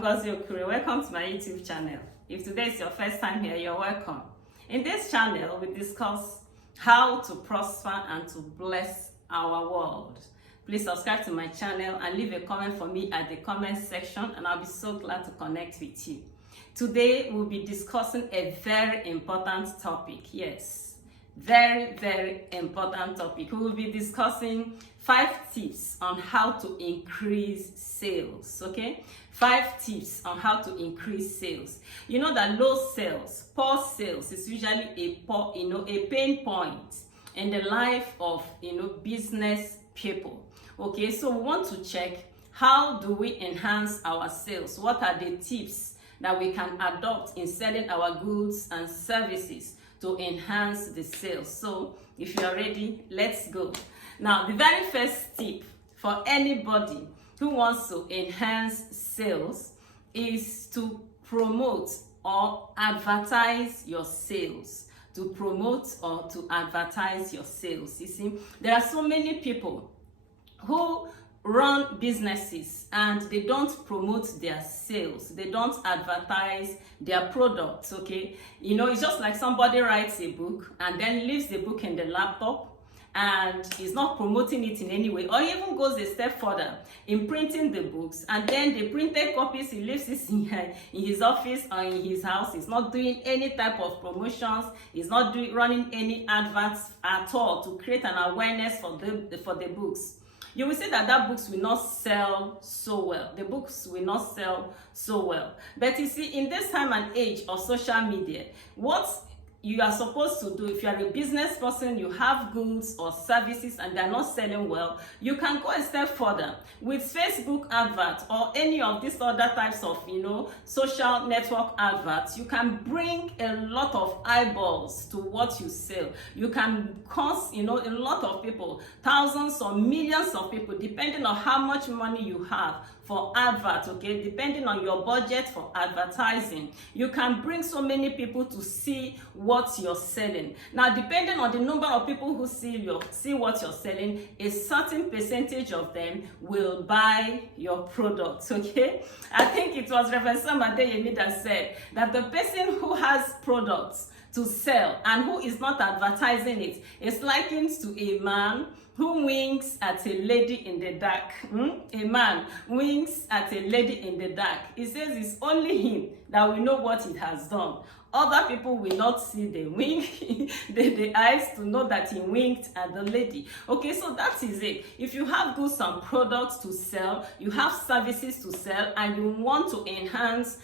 I'm Ngozi Okure. Welcome to my YouTube channel. If today is your first time here, you're welcome. In this channel, we discuss how to prosper and to bless our world. Please subscribe to my channel and leave a comment for me at the comment section, and I'll be so glad to connect with you. Today, we'll be discussing a very important topic. Yes, very important topic. We will be discussing 5 tips on how to increase sales. Okay, 5 tips on how to increase sales. You know that low sales, poor sales is usually a pain point in the life of business people. Okay, so we want to check, how do we enhance our sales? What are the tips that we can adopt in selling our goods and services to enhance the sales? So if you are ready, let's go. Now, the very first tip for anybody who wants to enhance sales is to promote or advertise your sales. To promote or to advertise your sales. You see, there are so many people who run businesses and they don't promote their sales. They don't advertise their products. Okay, it's just like somebody writes a book and then leaves the book in the laptop and is not promoting it in any way, or even goes a step further in printing the books, and then the printed copies he leaves it in his office or in his house. He's not doing any type of promotions. He's not running any adverts at all to create an awareness for the books. You will see that books will not sell so well. The books will not sell so well. But you see, in this time and age of social media, what you are supposed to do, if you are a business person, you have goods or services and they're not selling well, you can go a step further with Facebook adverts or any of these other types of social network adverts. You can bring a lot of eyeballs to what you sell. You can cause a lot of people, thousands or millions of people, depending on how much money you have for advert. Okay, depending on your budget for advertising, you can bring so many people to see what you're selling. Now, depending on the number of people who see what you're selling, a certain percentage of them will buy your products. Okay, I think it was Reverend Sam Adeyemi that said that the person who has products to sell and who is not advertising it is likened to a man who winks at a lady in the dark. A man winks at a lady in the dark. He says it's only him that will know what it has done. Other people will not see the wink, the eyes to know that he winked at the lady. Okay, so that is it. If you have goods and products to sell, you have services to sell, and you want to enhance,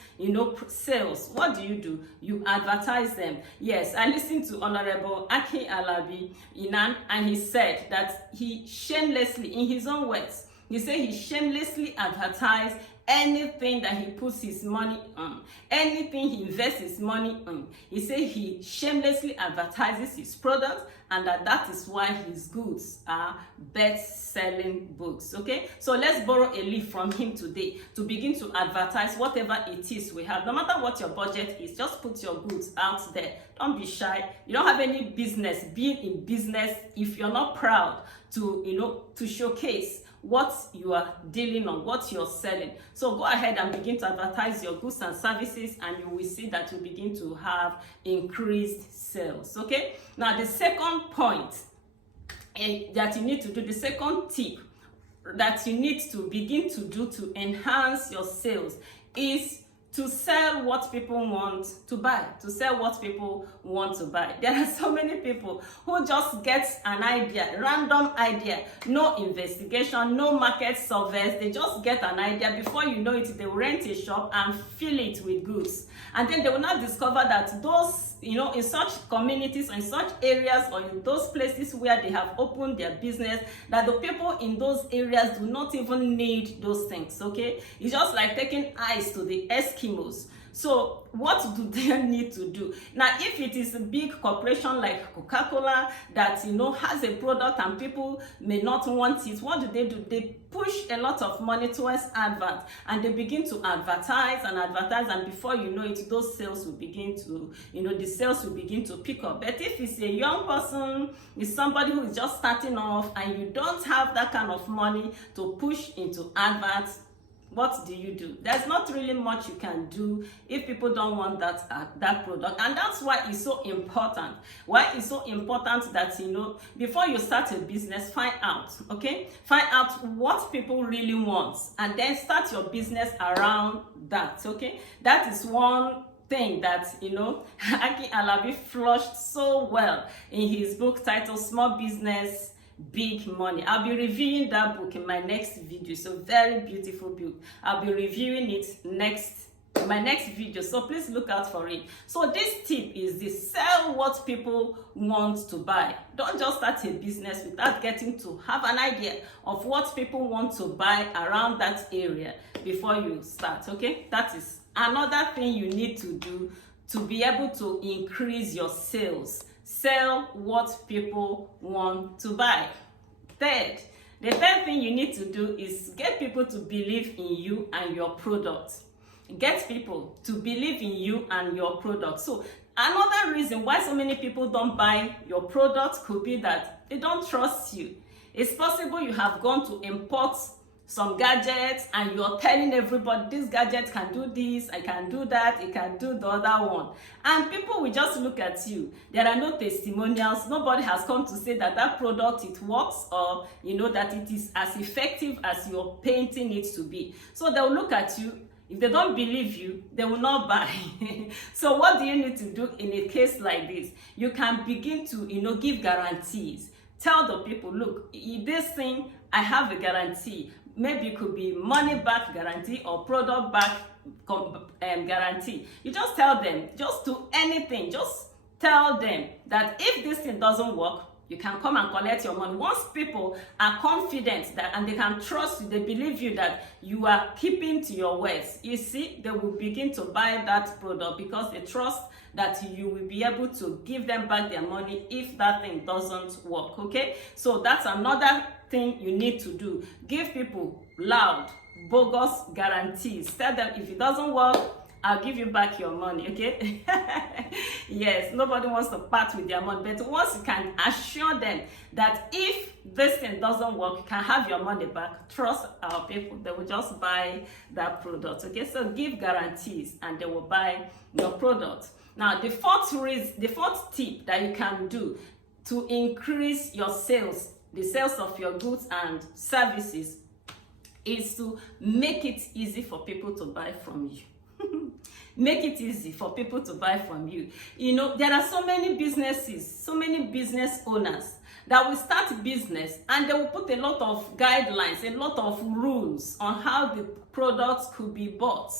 sales, what do? You advertise them. Yes, I listened to Honorable Akin Alabi, and he said that he shamelessly, in his own words, he said he shamelessly advertised anything that he puts his money on, anything he invests his money on. He said he shamelessly advertises his products, and that is why his goods are best-selling books. Okay, so let's borrow a leaf from him today to begin to advertise whatever it is we have. No matter what your budget is, just put your goods out there. Don't be shy. You don't have any business being in business if you're not proud to to showcase what you are dealing on, what you're selling. So go ahead and begin to advertise your goods and services, and you will see that you begin to have increased sales. Okay, now the second point that you need to do, the second tip that you need to begin to do to enhance your sales is to sell what people want to buy. To sell what people want to buy. There are so many people who just get an idea, random idea, no investigation, no market surveys. They just get an idea. Before you know it, they will rent a shop and fill it with goods. And then they will not discover that those, in such communities, in such areas, or in those places where they have opened their business, that the people in those areas do not even need those things. Okay, it's just like taking ice to the Eskimos. So what do they need to do? Now, if it is a big corporation like Coca-Cola that, has a product and people may not want it, what do? They push a lot of money towards advert, and they begin to advertise, and before you know it, those sales will begin to, the sales will begin to pick up. But if it's a young person, it's somebody who is just starting off, and you don't have that kind of money to push into adverts, what do? There's not really much you can do if people don't want that product. And that's why it's so important. Why it's so important that, you know, before you start a business, find out, okay? Find out what people really want, and then start your business around that, okay? That is one thing that, you know, Akin Alabi flushed so well in his book titled Small Business, Big Money. I'll be reviewing that book in my next video. So very beautiful book. I'll be reviewing it my next video, so please look out for it. So this tip is this: sell what people want to buy. Don't just start a business without getting to have an idea of what people want to buy around that area before you start, okay? That is another thing you need to do to be able to increase your sales. Sell what people want to buy. The third thing you need to do is get people to believe in you and your product. Get people to believe in you and your product. So another reason why so many people don't buy your product could be that they don't trust you. It's possible you have gone to import some gadgets and you're telling everybody this gadget can do this, I can do that, it can do the other one, and people will just look at you. There are no testimonials. Nobody has come to say that that product, it works, or, you know, that it is as effective as you're painting it to be. So they'll look at you. If they don't believe you, they will not buy. So what do you need to do in a case like this? You can begin to, you know, give guarantees. Tell the people, look, this thing, I have a guarantee. Maybe it could be money back guarantee or product back guarantee. You just tell them, just do anything. Just tell them that if this thing doesn't work, you can come and collect your money. Once people are confident that, and they can trust you, they believe you that you are keeping to your words, you see, they will begin to buy that product because they trust that you will be able to give them back their money if that thing doesn't work, okay? So that's another thing you need to do. Give people loud, bogus guarantees. Tell them if it doesn't work, I'll give you back your money, okay? Yes, nobody wants to part with their money, but once you can assure them that if this thing doesn't work, you can have your money back, trust our people, they will just buy that product, okay? So give guarantees and they will buy your product. Now, the fourth tip that you can do to increase your sales, the sales of your goods and services, is to make it easy for people to buy from you. Make it easy for people to buy from you. You know, there are so many businesses, so many business owners that will start business and they will put a lot of guidelines, a lot of rules on how the products could be bought.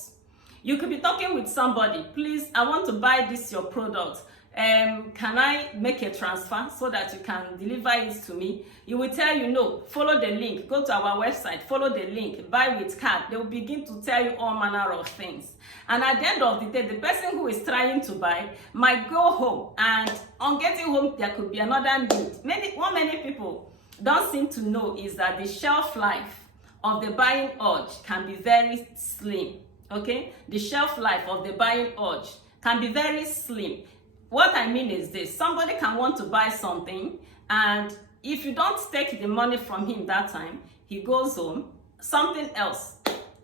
You could be talking with somebody, please, I want to buy this, your product. Can I make a transfer so that you can deliver it to me? You will tell you, no, follow the link, go to our website, follow the link, buy with card. They will begin to tell you all manner of things. And at the end of the day, the person who is trying to buy might go home, and on getting home, there could be another need. What many people don't seem to know is that the shelf life of the buying urge can be very slim, okay? The shelf life of the buying urge can be very slim. What I mean is this: somebody can want to buy something, and if you don't take the money from him that time, he goes home, something else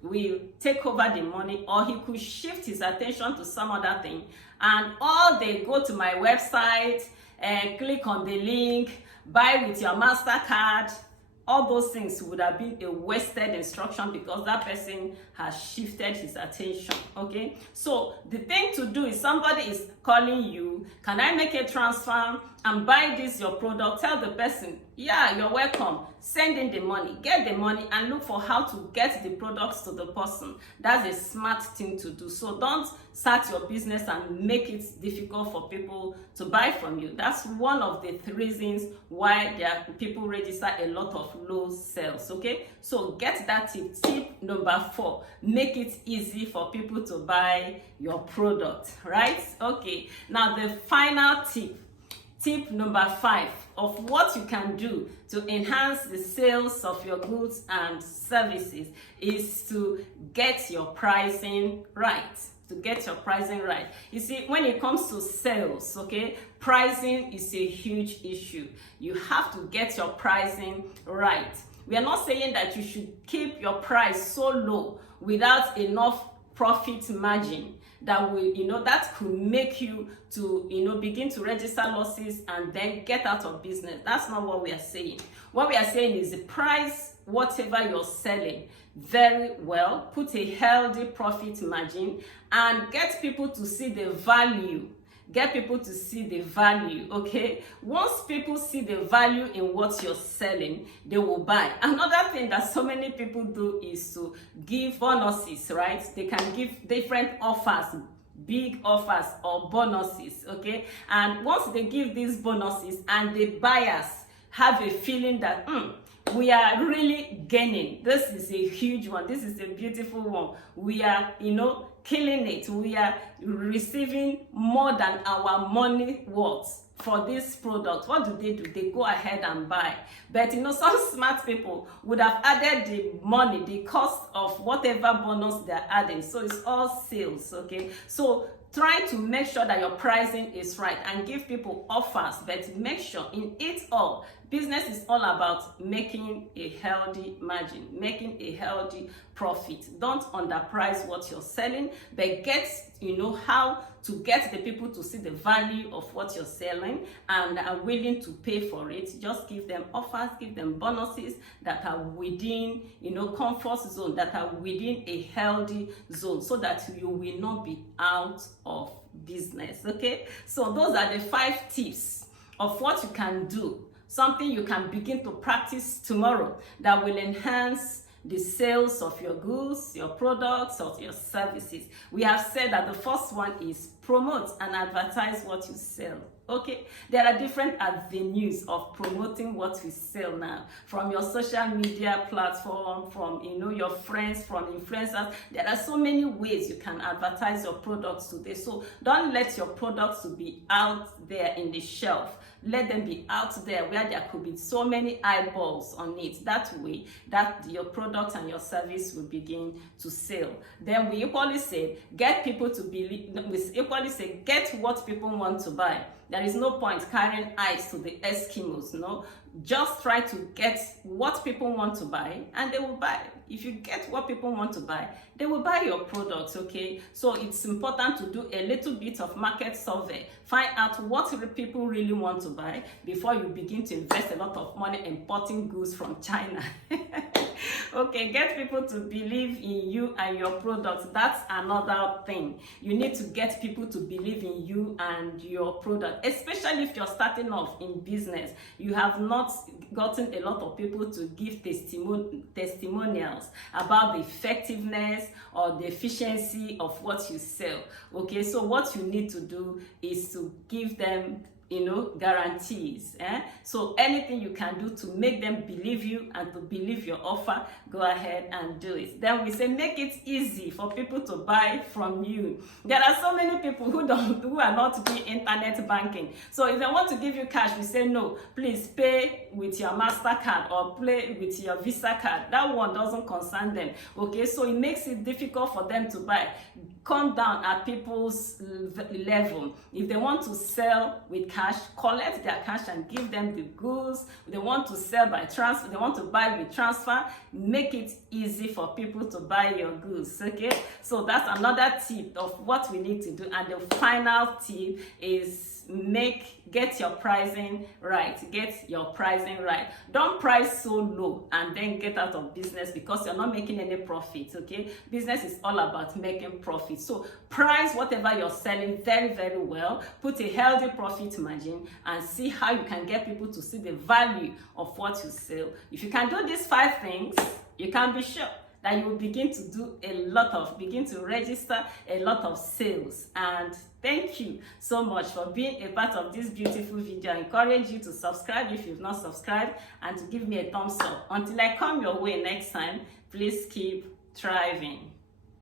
will take over the money, or he could shift his attention to some other thing, and all they go to my website and click on the link, buy with your MasterCard. All those things would have been a wasted instruction because that person has shifted his attention, okay? So the thing to do is, somebody is calling you, can I make a transfer and buy this, your product? Tell the person, yeah, you're welcome. Send in the money, get the money, and look for how to get the products to the person. That's a smart thing to do. So don't start your business and make it difficult for people to buy from you. That's one of the reasons why people register a lot of low sales, okay? So get that tip. Tip number 4, make it easy for people to buy your product, right? Okay, now the final tip number 5 of what you can do to enhance the sales of your goods and services is to get your pricing right. You see, when it comes to sales, okay, pricing is a huge issue. You have to get your pricing right. We are not saying that you should keep your price so low without enough profit margin that will, that could make you to, begin to register losses and then get out of business. That's not what we are saying. What we are saying is the price, whatever you're selling, very well, put a healthy profit margin and get people to see the value. Get people to see the value, okay? Once people see the value in what you're selling, they will buy. Another thing that so many people do is to give bonuses, right? They can give different offers, big offers or bonuses, okay? And once they give these bonuses and the buyers have a feeling that, we are really gaining. This is a huge one. This is a beautiful one. We are, killing it. We are receiving more than our money worth for this product. What do? They go ahead and buy. But some smart people would have added the money, the cost of whatever bonus they're adding. So it's all sales, okay? So try to make sure that your pricing is right and give people offers, but make sure in it all, business is all about making a healthy margin, making a healthy profit. Don't underprice what you're selling, but get, how to get the people to see the value of what you're selling and are willing to pay for it. Just give them offers, give them bonuses that are within, comfort zone, that are within a healthy zone, so that you will not be out of business, okay? So those are the 5 tips of what you can do, something you can begin to practice tomorrow that will enhance the sales of your goods, your products, or your services. We have said that the first one is promote and advertise what you sell. Okay, there are different avenues of promoting what we sell now, from your social media platform, from your friends, from influencers. There are so many ways you can advertise your products today. So don't let your products to be out there in the shelf. Let them be out there where there could be so many eyeballs on it. That way, that your product and your service will begin to sell. Then we equally say, get people to believe. We equally say, get what people want to buy. There is no point carrying ice to the Eskimos, no? Just try to get what people want to buy and they will buy. If you get what people want to buy, they will buy your products, okay? So it's important to do a little bit of market survey. Find out what people really want to buy before you begin to invest a lot of money importing goods from China. Okay, get people to believe in you and your products. That's another thing. You need to get people to believe in you and your product, especially if you're starting off in business. You have not gotten a lot of people to give testimonials about the effectiveness or the efficiency of what you sell. Okay, so what you need to do is to give them guarantees. So anything you can do to make them believe you and to believe your offer, go ahead and do it. Then we say make it easy for people to buy from you. There are so many people who are not doing internet banking. So if they want to give you cash, we say no, please pay with your MasterCard or pay with your Visa card. That one doesn't concern them. Okay, so it makes it difficult for them to buy. Come down at people's level. If they want to sell with cash, collect their cash and give them the goods. If they want to sell by transfer, they want to buy with transfer, make it easy for people to buy your goods, okay? So that's another tip of what we need to do. And the final tip is get your pricing right. Get your pricing right. Don't price so low and then get out of business because you're not making any profit, okay? Business is all about making profit. So price whatever you're selling very, very well. Put a healthy profit margin and see how you can get people to see the value of what you sell. If you can do these 5 things, you can be sure that you will begin to begin to register a lot of sales. And thank you so much for being a part of this beautiful video. I encourage you to subscribe if you've not subscribed and to give me a thumbs up. Until I come your way next time, please keep thriving.